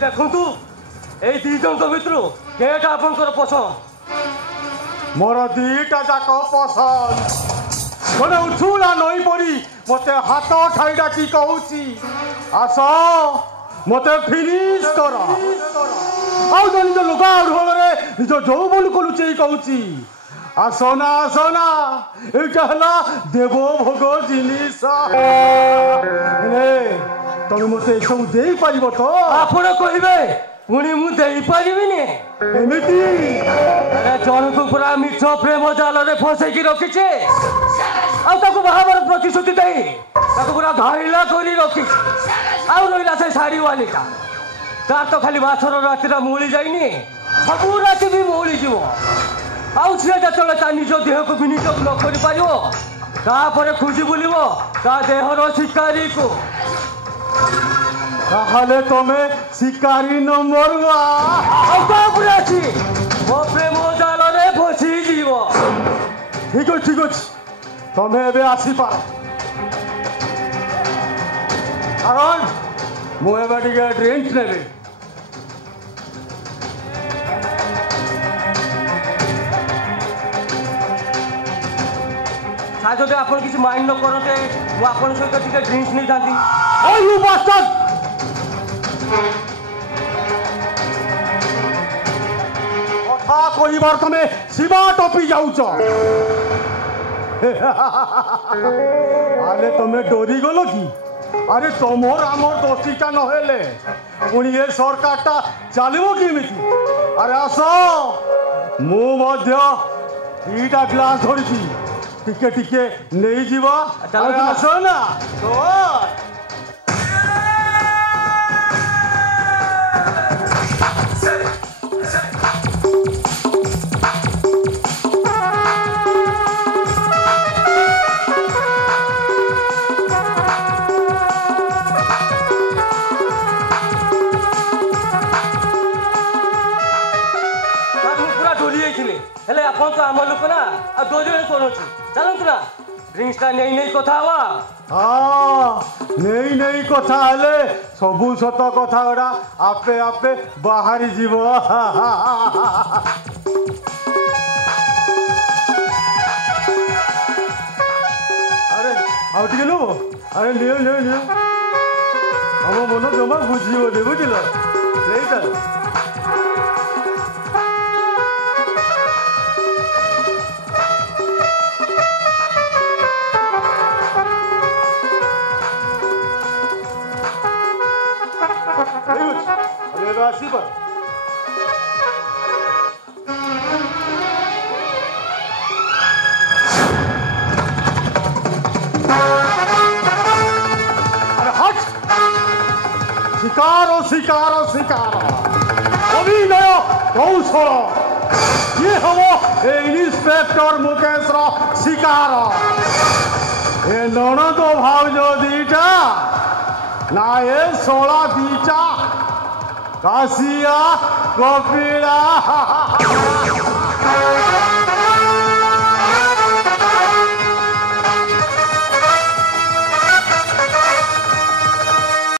देखु ये दीजन भितर केटा आपंकर पसंद मोर दीटा जाक पसंद गोटे उछुला नई पड़ी मते हाथ ठाई डाकी कहूची आस मते फिनिश कर आउ जन लुगा ढोल निज जौबन को लुचेई कहूची आसना एटा हला देव भोग जिनिस तुम मते सब दे पारिब तो आपण कहबे पुणी मु देई पारिबिनी एमिति अरे जन को पूरा मिछ प्रेम जाल रे फसै की रखिछे आ ताको बाहाबर प्रतिश्रुति देई ताको पूरा घाइला करी रखि आ रहिला से साड़ी वाली का तार तो खाली बाछर राति रा मूली जाइनी सबु राति भी मूली जीवो आउ से जतले ता निज देह को विनित न करि पारिबो तापरे खुशी बुलिबो ता देहर शिकारी को ताहले तुम्हें शिकारी नंबर मो प्रेम जाल रे फसी जीव ठीक अच्छे तुम्हें एबे आसी पार कारण मुझे टे ड्रिंक्स नेबी जब आप किसी माइंड न करते मुझे सहित टे ड्रिंक्स नहीं था कथा कहबार तुम शिवा टपी जाऊच अरे तुम्हें डरी गल कि अरे तुमर आमर दोषीटा नहेले पुणी ये सरकारटा चलो केमी अरे आस मुझा ग्लास धरी टिके टिके नहीं जीवा आस ना तो आम लोक ना डोरी करूँ चलतु ना ड्रिंक्स नहीं नहीं कथा हाँ नहीं नहीं कथा हेले सबू सत कथा गुड़ा आपे आपे बाहरी जीव अरे आउ टे लो अरे नियो नियो नियो हम मन जमा बुझे बुझल चल शिकारो शिकारो शिकारो अभिनय कौशल ये हम इंस्पेक्टर मुकेश शिकार ए ननद भाज दीटा ना ये 16 दीटा काशिया कपिला